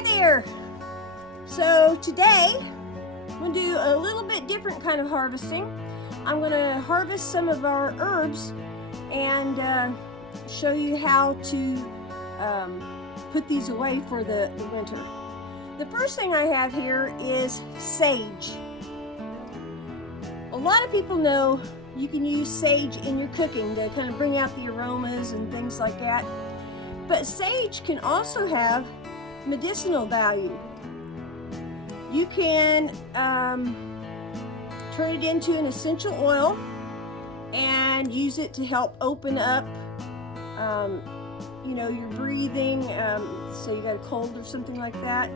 Hi there! So today, I'm going to do a little bit different kind of harvesting. I'm going to harvest some of our herbs and show you how to put these away for the winter. The first thing I have here is sage. A lot of people know you can use sage in your cooking to kind of bring out the aromas and things like that. But sage can also have medicinal value. You can turn it into an essential oil and use it to help open up your breathing, so you got a cold or something like that.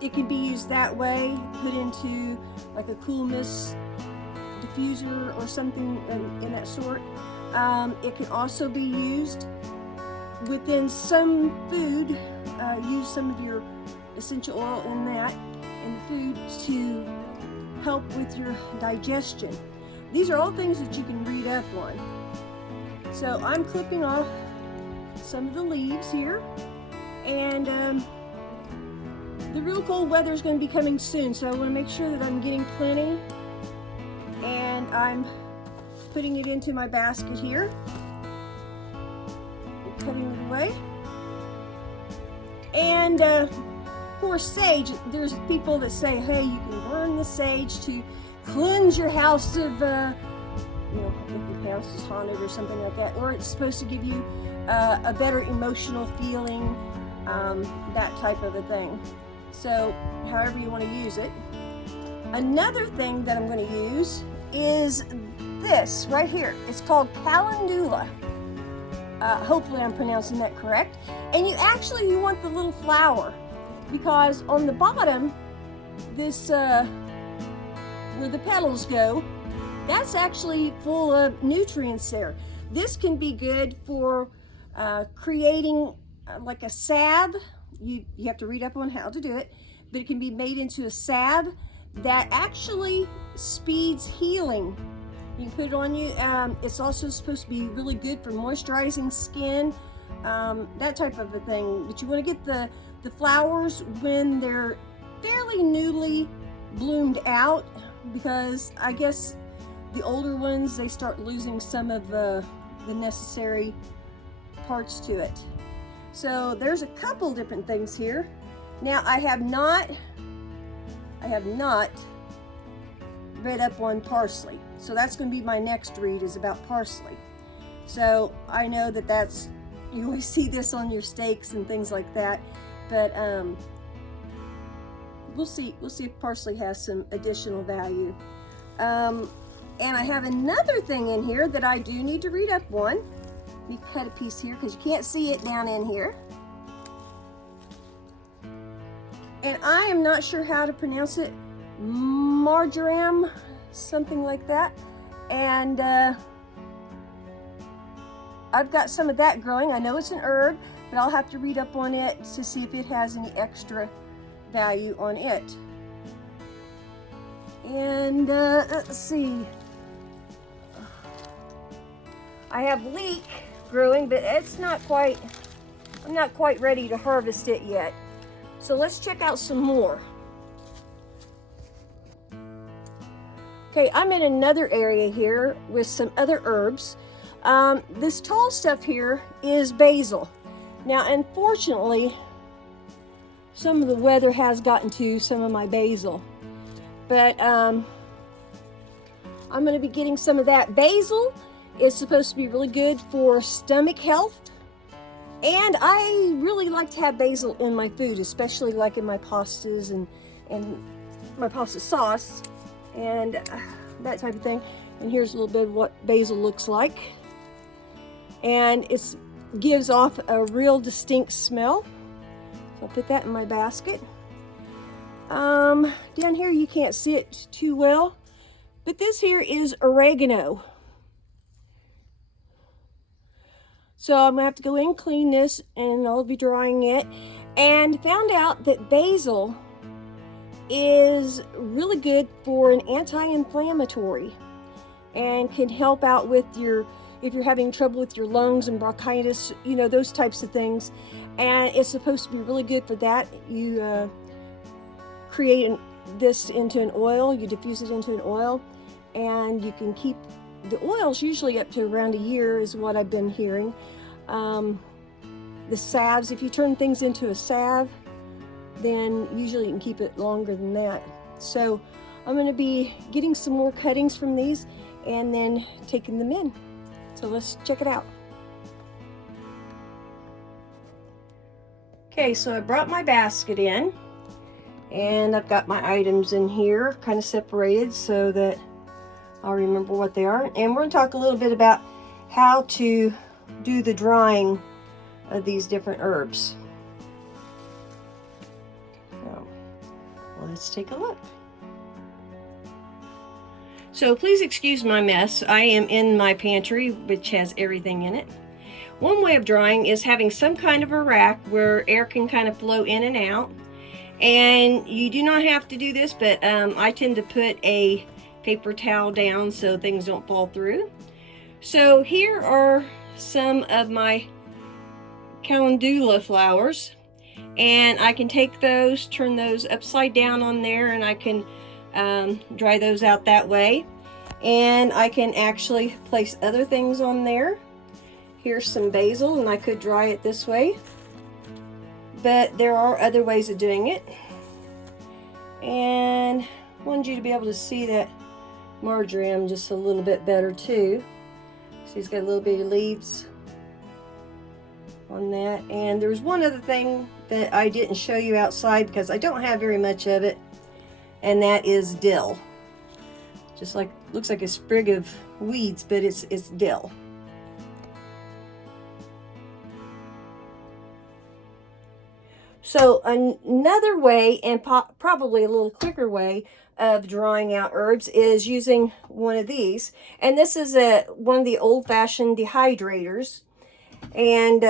It can be used that way, put into like a cool mist diffuser or something in that sort. It can also be used within some food. Use some of your essential oil in the food to help with your digestion. These are all things that you can read up on. So I'm clipping off some of the leaves here, and the real cold weather is going to be coming soon, so I want to make sure that I'm getting plenty, and I'm putting it into my basket here, cutting it away. And for sage, there's people that say, hey, you can burn the sage to cleanse your house of if your house is haunted or something like that, or it's supposed to give you a better emotional feeling, that type of a thing. So however you want to use it. Another thing that I'm going to use is this right here. It's called calendula. Hopefully I'm pronouncing that correct. And you want the little flower, because on the bottom, this where the petals go, that's actually full of nutrients there. This can be good for creating like a salve. You have to read up on how to do it, but it can be made into a salve that actually speeds healing. You can put it on you. It's also supposed to be really good for moisturizing skin, that type of a thing. But you want to get the flowers when they're fairly newly bloomed out, because I guess the older ones, they start losing some of the necessary parts to it. So there's a couple different things here. Now I have not read up on parsley. So that's going to be my next read, is about parsley. So I know that you always see this on your steaks and things like that, but we'll see if parsley has some additional value. And I have another thing in here that I do need to read up on. Let me cut a piece here because you can't see it down in here. And I am not sure how to pronounce it. Marjoram, something like that. And I've got some of that growing. I know it's an herb, but I'll have to read up on it to see if it has any extra value on it. And let's see. I have leek growing, but I'm not quite ready to harvest it yet. So let's check out some more. Okay, I'm in another area here with some other herbs. This tall stuff here is basil. Now, unfortunately, some of the weather has gotten to some of my basil, but I'm going to be getting some of that. Basil is supposed to be really good for stomach health, and I really like to have basil in my food, especially like in my pastas and my pasta sauce and that type of thing. And here's a little bit of what basil looks like, and it gives off a real distinct smell. So I'll put that in my basket. Down here you can't see it too well, but this here is oregano. So I'm gonna have to go in and clean this, and I'll be drying it. And found out that basil is really good for an anti-inflammatory and can help out with your if you're having trouble with your lungs and bronchitis, you know, those types of things. And it's supposed to be really good for that. You create this into an oil, you diffuse it into an oil, and you can keep the oils usually up to around a year is what I've been hearing. The salves, if you turn things into a salve, then usually you can keep it longer than that. So I'm going to be getting some more cuttings from these and then taking them in. So let's check it out. Okay, so I brought my basket in, and I've got my items in here kind of separated so that I'll remember what they are. And we're going to talk a little bit about how to do the drying of these different herbs. So let's take a look. So please excuse my mess. I am in my pantry, which has everything in it. One way of drying is having some kind of a rack where air can kind of flow in and out. And you do not have to do this, but I tend to put a paper towel down so things don't fall through. So here are some of my calendula flowers, and I can take those, turn those upside down on there, and I can dry those out that way. And I can actually place other things on there. Here's some basil, and I could dry it this way, but there are other ways of doing it. And I wanted you to be able to see that marjoram just a little bit better too. So he's got a little bit of leaves on that. And there's one other thing that I didn't show you outside because I don't have very much of it, and that is dill. Just like, looks like a sprig of weeds, but it's dill. So another way, and probably a little quicker way of drying out herbs, is using one of these. And this is one of the old-fashioned dehydrators. And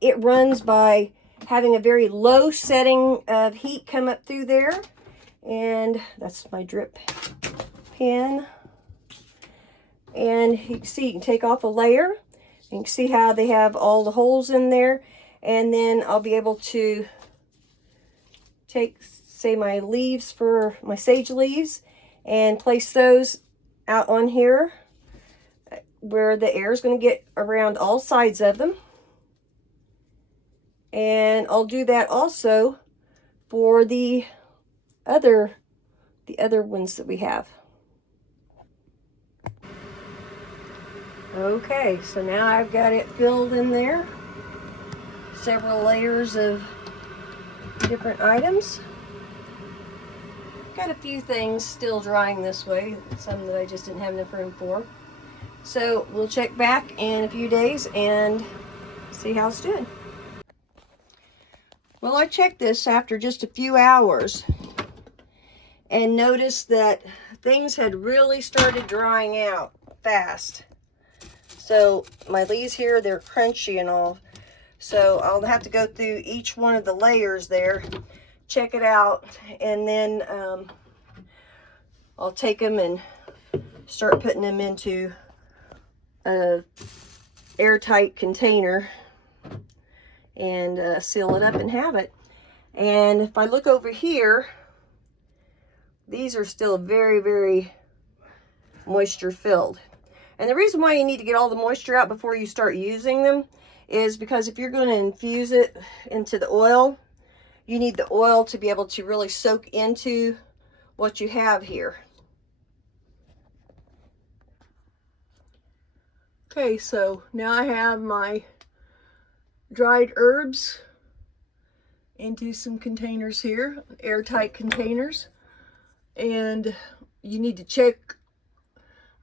it runs by having a very low setting of heat come up through there. And that's my drip pen. And you can see, you can take off a layer. You can see how they have all the holes in there. And then I'll be able to take, say, my leaves, for my sage leaves, and place those out on here where the air is going to get around all sides of them. And I'll do that also for the other ones that we have. Okay, so now I've got it filled in there. Several layers of different items. Got a few things still drying this way, some that I just didn't have enough room for. So we'll check back in a few days and see how it's doing. Well, I checked this after just a few hours and noticed that things had really started drying out fast. So my leaves here, they're crunchy and all. So I'll have to go through each one of the layers there, check it out, and then I'll take them and start putting them into a airtight container and seal it up and have it. And if I look over here, these are still very, very moisture filled. And the reason why you need to get all the moisture out before you start using them is because if you're going to infuse it into the oil, you need the oil to be able to really soak into what you have here. Okay, so now I have my dried herbs into some containers here, airtight containers. And you need to check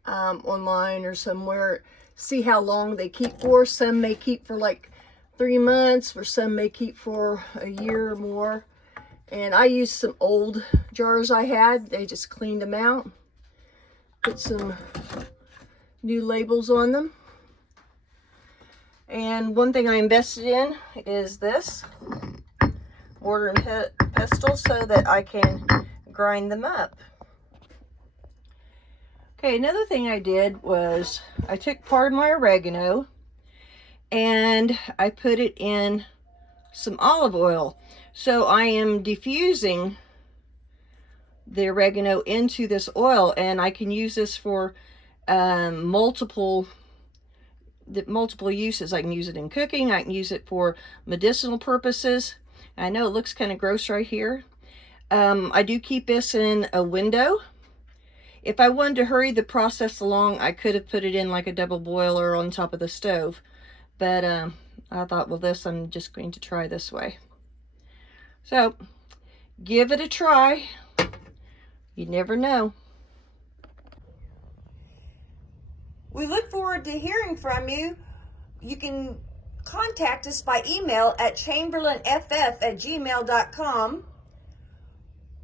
online or somewhere, see how long they keep for. Some may keep for like 3 months, or some may keep for a year or more. And I used some old jars I had. They just cleaned them out, put some new labels on them. And one thing I invested in is this mortar and pestle so that I can grind them up. Okay, another thing I did was I took part of my oregano and I put it in some olive oil. So I am diffusing the oregano into this oil, and I can use this for multiple uses. I can use it in cooking. I can use it for medicinal purposes. I know it looks kind of gross right here. I do keep this in a window. If I wanted to hurry the process along, I could have put it in like a double boiler on top of the stove. But I thought, well, I'm just going to try this way. So give it a try. You never know. We look forward to hearing from you. You can contact us by email at chamberlainff@gmail.com.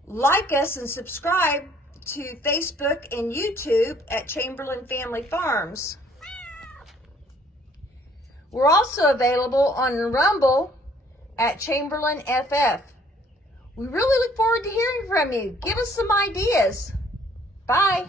Like us and subscribe to Facebook and YouTube at Chamberlain Family Farms. We're also available on Rumble at Chamberlain FF. We really look forward to hearing from you. Give us some ideas. Bye.